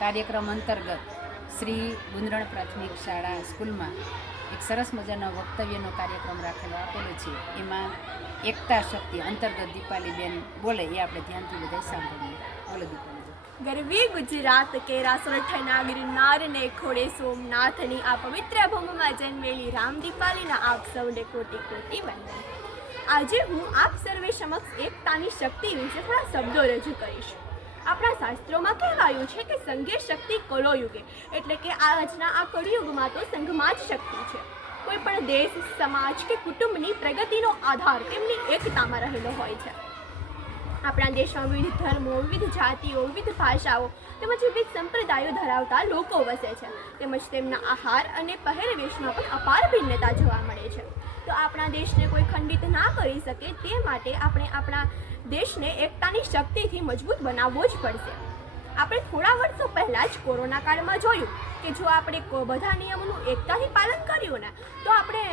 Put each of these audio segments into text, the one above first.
કાર્યક્રમ અંતર્ગત શ્રી ગુંદરણ પ્રાથમિક શાળા સ્કૂલમાં એક સરસ મજાનો વક્તવ્યનો કાર્યક્રમ રાખેલો આપેલો છે. એમાં એકતા શક્તિ અંતર્ગત દીપાલીબેન બોલે એ આપણે ધ્યાનથી બધા સાંભળીએ. બોલો દીપાલીબેન. ગરવી ગુજરાત કેરા સુરઠના ગિરનારને ખોડે સોમનાથની આ પવિત્ર ભૂમિમાં જન્મેલી રામ દીપાલીના આપ સૌને કોટી કોટી વંદન. આજે હું આપ સર્વે સમક્ષ એકતાની શક્તિ વિશે થોડા શબ્દો રજૂ કરીશ. આપણા શાસ્ત્રોમાં કહેવાયું છે કે સંઘે શક્તિ કલો યુગે, એટલે કે આજના આ કળિયુગમાં તો સંઘમાં જ શક્તિ છે. કોઈ પણ દેશ, સમાજ કે કુટુંબની પ્રગતિનો આધાર તેમની એકતામાં રહેલો હોય છે. આપણા દેશમાં વિવિધ ધર્મો, વિવિધ જાતિઓ, વિવિધ ભાષાઓ તેમજ વિવિધ સંપ્રદાયો ધરાવતા લોકો વસે છે. તેમજ તેમના આહાર અને પહેરવેશમાં પણ અપાર ભિન્નતા જોવા મળે છે. તો આપણા દેશને કોઈ ખંડિત ના કરી શકે તે માટે આપણે આપણા દેશને એકતાની શક્તિથી મજબૂત બનાવવો જ પડશે. આપણે થોડા વર્ષો પહેલાં જ કોરોના કાળમાં જોયું કે જો આપણે બધા નિયમોનું એકતાથી પાલન કર્યું ને તો આપણે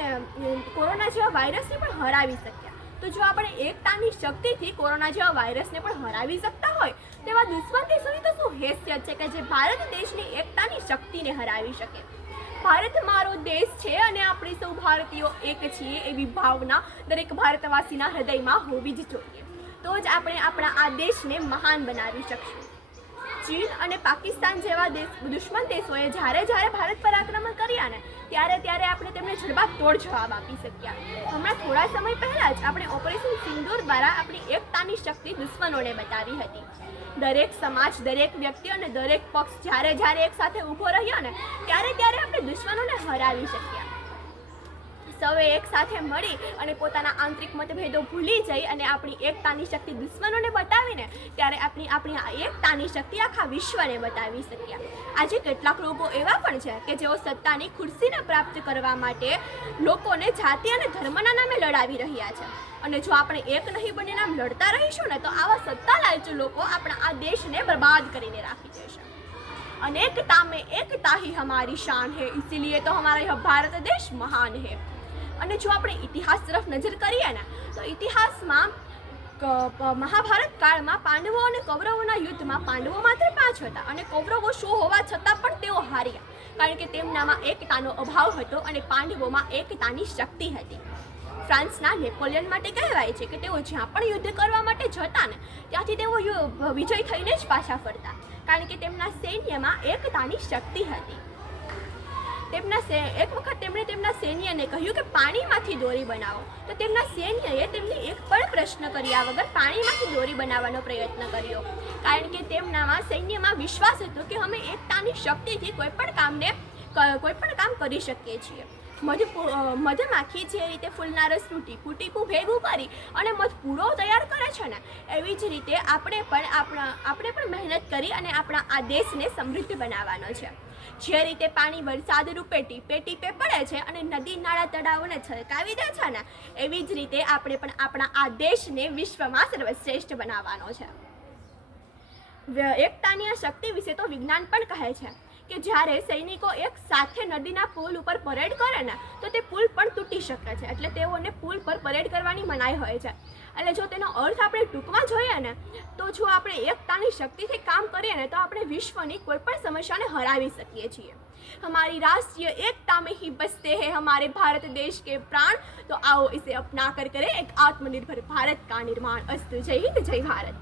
કોરોના જેવા વાયરસને પણ હરાવી શક્યા. તો જો આપણે એકતાની શક્તિથી કોરોના જેવા વાયરસને પણ હરાવી શકતા હોય તેવા દુશ્મન દેશોની તો શું હેસિયત છે કે જે ભારત દેશની એકતાની શક્તિને હરાવી શકે. ભારત મારો દેશ છે અને આપણે સૌ ભારતીયો એક છીએ એવી ભાવના દરેક ભારતવાસીના હૃદયમાં હોવી જ જોઈએ. તો જ આપણે આપણા આ દેશને મહાન બનાવી શકશું. ચીન અને પાકિસ્તાન જેવા દુશ્મન દેશોએ જ્યારે ભારત પર આક્રમણ કર્યા ને ત્યારે આપણે તેમને જડબાતોડ જવાબ આપી શક્યા. હમણાં થોડા સમય પહેલાં જ આપણે ઓપરેશન સિંદૂર દ્વારા આપણી એકતાની શક્તિ દુશ્મનોને બતાવી હતી. દરેક સમાજ, દરેક વ્યક્તિ અને દરેક પક્ષ જ્યારે એક સાથે ઊભો રહ્યો ને ત્યારે આપણે દુશ્મનોને હરાવી શક્યા. સૌએ એક સાથે મળી અને પોતાના આંતરિક મતભેદો ભૂલી જઈ અને આપણી એકતાની શક્તિ દુશ્મનોને બતાવીને ત્યારે આપણી આ એકતાની શક્તિ આખા વિશ્વને બતાવી શક્યા. આજે કેટલાક લોકો એવા પણ છે કે જેઓ સત્તાની ખુરશીને પ્રાપ્ત કરવા માટે લોકોને જાતિ અને ધર્મના નામે લડાવી રહ્યા છે. અને જો આપણે એક નહીં બનીને આમ લડતા રહીશું ને તો આવા સત્તા લાલચુ લોકો આપણા આ દેશને બરબાદ કરીને રાખી દેશે. અનેકતા મેં એકતા ही हमारी शान है, इसीलिए तो हमारा यह भारत देश महान है. અને જો આપણે ઇતિહાસ તરફ નજર કરીએ ને તો ઇતિહાસમાં મહાભારત કાળમાં પાંડવો અને કૌરવોના યુદ્ધમાં પાંડવો માત્ર 5 હતા અને કૌરવો 100 હોવા છતાં પણ તેઓ હાર્યા, કારણ કે તેમનામાં એકતાનો અભાવ હતો અને પાંડવોમાં એકતાની શક્તિ હતી. ફ્રાન્સના નેપોલિયન માટે કહેવાય છે કે તેઓ જ્યાં પણ યુદ્ધ કરવા માટે જતા ને ત્યાંથી તેઓ વિજય થઈને જ પાછા ફરતા, કારણ કે તેમના સૈન્યમાં એકતાની શક્તિ હતી. એક વખત તેમણે તેમના સૈન્યને કહ્યું કે પાણીમાંથી દોરી બનાવો, તો તેમના સૈન્યએ તેમને એક પણ પ્રશ્ન કર્યા વગર પાણીમાંથી દોરી બનાવવાનો પ્રયત્ન કર્યો, કારણ કે તેમનામાં સૈન્યમાં વિશ્વાસ હતો કે અમે એકતાની શક્તિથી કોઈ પણ કામ કરી શકીએ છીએ. મધમાખી જે રીતે ફૂલના રસનું ટીપું ભેગું કરી અને મધ પૂરો તૈયાર કરે છે ને એવી જ રીતે આપણે પણ મહેનત કરી અને આપણા આ દેશને સમૃદ્ધ બનાવવાનો છે. જે રીતે પાણી વરસાદ રૂપે ટીપે પડે છે અને નદી નાળા તળાવોને છલકાવી દે છે ને એવી જ રીતે આપણે પણ આપણા આ દેશને વિશ્વમાં સર્વશ્રેષ્ઠ બનાવવાનો છે. એકતાની આ શક્તિ વિશે તો વિજ્ઞાન પણ કહે છે કે જ્યારે સૈનિકો એક સાથે નદીના પુલ ઉપર પરેડ કરે ને તો તે પુલ પણ તૂટી શકે છે, એટલે તેઓને પુલ પર પરેડ કરવાની મનાઈ હોય છે. એટલે જો તેનો અર્થ આપણે ટૂંકમાં જોઈએ ને તો જો આપણે એકતાની શક્તિથી કામ કરીએ ને તો આપણે વિશ્વની કોઈ પણ સમસ્યાને હરાવી શકીએ છીએ. हमारी राष्ट्रीय एकता में ही बसते हैं हमारे भारत देश के प्राण, तो आओ इसे अपना कर करें एक आत्मनिर्भर भारत का निर्माण. अस्तु. जय हिंद, जय भारत.